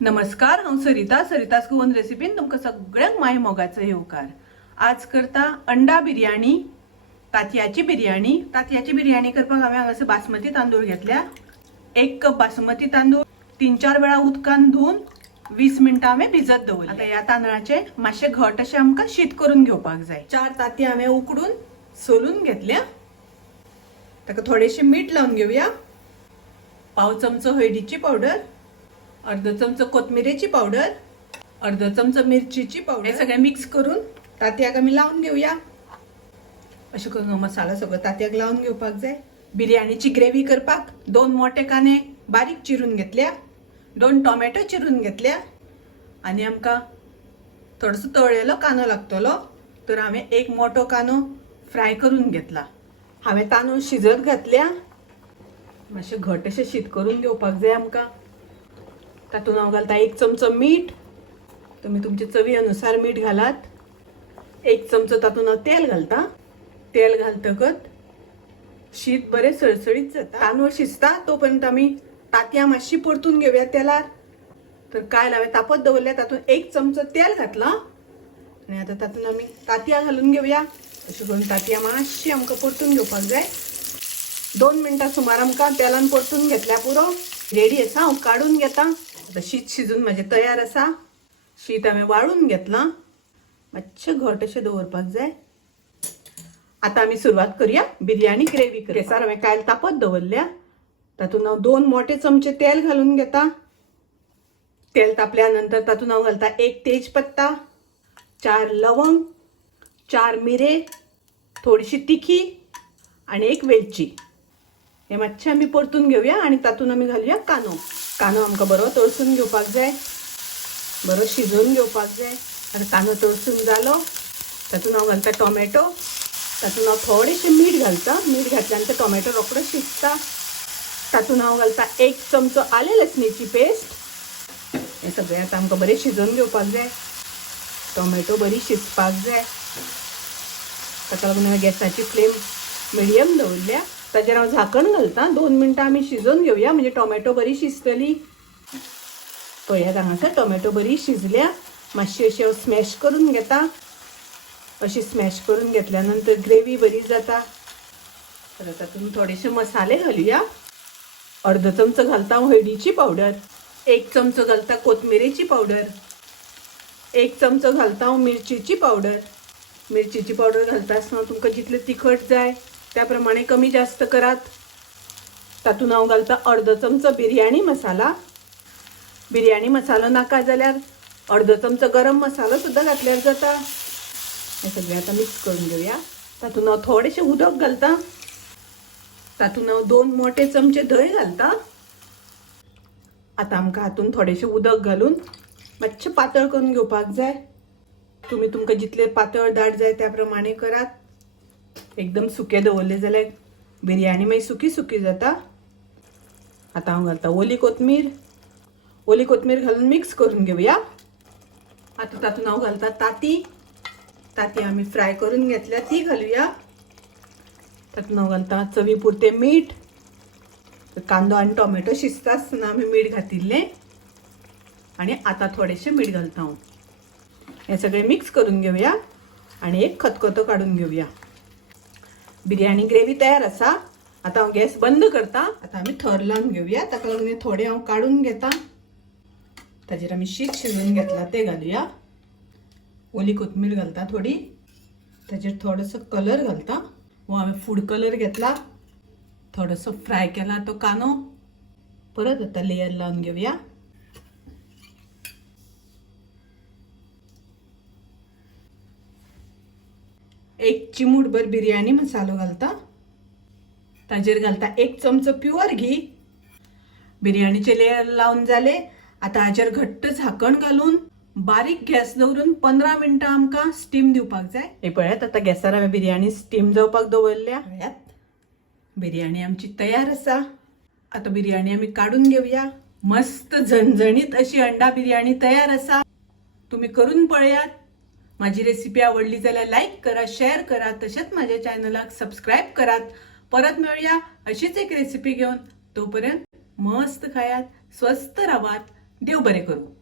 नमस्कार, हांव सरितास गोवन रेसिपीन तुमकां सगळ्यांक माय मोगाचो येवकार। आज करता अंडा बिर्याणी, तांतयाची बिर्याणी करपाक हांवें हांगासर बासमती तांदूळ घेतल्या। 1 कप बासमती तांदूळ 3-4 वेळा उदकान धुवन 20 मिनटां हांवें भिजत दवरले। आता ह्या तांदळाचे मातशे घट अशें आमकां शीत करून घेवपाक जाय। 4 तांतयां हांवें उकडून सोलून घेतल्या। ताका थोडेशें मीठ लावन घेवया। पाव चमचो हळदीची पावडर, अर्ध चमचो कोथमिरेची पावडर, अर्ध चमचो मिरचीची पावडर, हे सगळें मिक्स करून तांतयाक आमी लावन घेवया। अशें करून हो मसाला सगळो तांतयाक लावन घेवपाक जाय। बिर्याणीची ग्रेव्ही करपाक 2 मोठे कांदे बारीक चिरून घेतल्या, 2 टोमॅटो चिरून घेतल्या आनी आमकां थोडोसो तळलेलो कांदो लागतलो, तर हांवें 1 मोठो कांदो फ्राय करून घेतला। हांवें तांदूळ शिजत घातल्या, मातशें घट अशें शीत करून घेवपाक जाय आमकां। तातूंत हांव घालता 1 चमचो मीठ, तुमी तुमचे चवी अनुसार मीठ घालात। 1 चमचो तातूंत हांव तेल घालता। तेल घालतकच शीत बरें सळसळीत जाता। तांदूळ शिजता तोपर्यंत आमी तांतयां मातशी परतून घेवया तेलार। तर कायल हांवें तापत दवरल्या, तातूंत 1 चमचो तेल घातला आनी आतां तातूंत आमी तांतयां घालून घेवया। अशें करून तांतयां मातशी आमकां परतून घेवपाक जाय। 2 मिनटां सुमार आमकां तेलान परतून घेतल्या पुरो रेडी आसा। हांव काडून घेता। आता शीत शिजून म्हाजें तयार आसा। शीत हांवें वाळून घेतलां, मातशें घट अशें दवरपाक जाय। आता आमी सुरवात करूया बिर्याणी ग्रेव्ही करपाक। गॅसार हांवें कायल तापत दवरल्या, तातूंत हांव 2 मोठे चमचे तेल घालून घेता। तेल तापल्या नंतर तातूंत हांव घालता 1 तेजपत्ता, 4 लवंग, 4 मिरे, थोडीशी तिखी आनी 1 वेलची। हे मातशें आमी परतून घेवया आनी तातूंत आमी घालुया कांदो। कांदो आमकां बरो तळसून घेवपाक जाय, बरो शिजोवन घेवपाक जाय। आतां कांदो तळसून जालो, तातूंत हांव घालता टोमॅटो। तातूंत हांव थोडेशें मीठ घालता। मीठ घातल्या नंतर टोमॅटो रोखडो शिजता। तातूंत हांव घालता 1 चमचो आले लसणीची पेस्ट। हे सगळें आतां आमकां बरें शिजोवन घेवपाक जाय। टोमॅटो बरी शिजपाक जाय, ताका लागून हांवें गॅसाची फ्लेम मिडियम दवरल्या। ताजेर हांव झाकण घालता। 2 मिनटां आमी शिजोवन घेवया, म्हणजे टोमॅटो बरी शिजतली। पळयात हांगासर टोमॅटो बरी शिजल्या। मातशी अशी हांव स्मॅश करून घेता। अशी स्मॅश करून घेतल्या नंतर ग्रेव्ही बरी जाता। तर तातूंत थोडेशे मसाले घालुया। अर्ध चमचो घालता हांव हळदीची पावडर, 1 चमचो घालता कोथमिरेची पावडर, 1 चमचो घालता हांव मिरचीची पावडर। मिरचीची पावडर घालता आसतना तुमकां जितलें तिखट जाय त्या प्रमाणे कमी जास्त करात। तातूंत हांव घालता अर्ध चमचो बिर्याणी मसाला। बिर्याणी मसालो नाका जाल्यार अर्ध चमचो गरम मसालो सुद्दां घातल्यार जाता। हे सगळें आतां मिक्स करून घेवया। तातूंत हांव थोडेशें उदक घालता। तातूंत हांव 2 मोठे चमचे धंय घालता। आतां आमकां हातूंत थोडेशें उदक घालून मातशें पातळ करून घेवपाक जाय। तुमकां जितले पातळ दाट जाय त्या प्रमाणे करात। एकदम सुके दवरले जाल्यार बिर्याणी मागीर सुकी सुकी जाता। आतां हांव घालता ओली कोथमीर। ओली कोथमीर घालून मिक्स करून घेवया। आतां तातूंत हांव घालता तांती आमी फ्राय करून घेतल्या ती घालुया। तातूंत हांव घालता चवी पुरते मीठ। कांदो आनी टोमॅटो शिजता आसतना आमी मीठ घातिल्लें आनी आतां थोडेशें मीठ घालता हांव। हें सगळें मिक्स करून घेवया आनी एक खतखतो काडून घेवया। बिर्याणी ग्रेव्ही तयार आसा। आतां हांव गॅस बंद करता। आतां आमी थर लावन घेवया। ताका लागून हे थोडे हांव काडून घेता। ताजेर आमी शीत शिजोवन घेतला तें घालुया। ओली कोथमीर घालता थोडी। ताजेर थोडोसो कलर घालता। हो हांवें फूड कलर घेतला। थोडोसो फ्राय केला तो कांदो परत आतां लेयर लावन घेवया। एक चिमूटभर बिर्याणी मसालो घालता। ताजेर घालता 1 चमचो प्युअर घी। बिर्याणीचे लेयर लावन जाले। आता हाचेर घट्ट झाकण घालून बारीक गॅस दवरून 15 मिनटां आमकां स्टीम दिवपाक जाय। हे पळयात आतां गॅसार हांवें बिर्याणी स्टीम जावपाक दवरल्या। पळयात बिर्याणी आमची तयार आसा। आता बिर्याणी आमी काडून घेवया। मस्त झणझणीत अशी अंडा बिर्याणी तयार आसा। तुम्ही करून पळयात। माझी रेसिपी आवडली जाल्यार लाईक करा, शेअर करा, तसेच माझ्या चॅनलाक सबस्क्राईब करात। परत मिळूया अशीच एक रेसिपी घेऊन। तोपर्यंत मस्त खायात, स्वस्त राहात, देव बरें करूं.